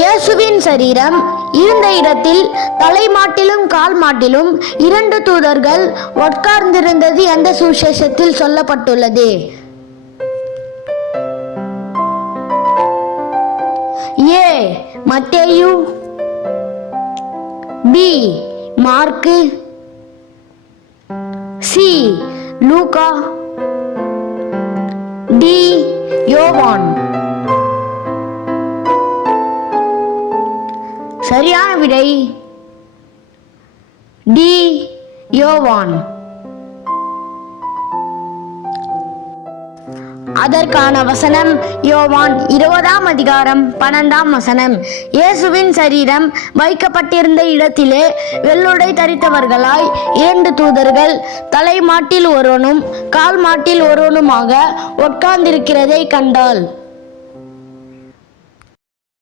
இயேசுவின் சரீரம் இருந்த இடத்தில் தலைமாட்டிலும் கால் மாட்டிலும் 2 தூதர்கள் உட்கார்ந்திருந்தது எந்த சுவிசேஷத்தில் சொல்லப்பட்டுள்ளது? ஏ மத்தேயு, பி மார்க்கு, சி லூக்கா, டி யோவான். சரியான விடை டி யோவான். அதற்கான வசனம் யோவான் 20ஆம் அதிகாரம் 12ஆம் வசனம். இயேசுவின் சரீரம் வைக்கப்பட்டிருந்த இடத்திலே வெள்ளுடை தரித்தவர்களாய் 2 தூதர்கள் தலைமாட்டில் ஒருவனும் கால் மாட்டில் ஒருவனுமாக உட்கார்ந்திருக்கிறதை கண்டாள்.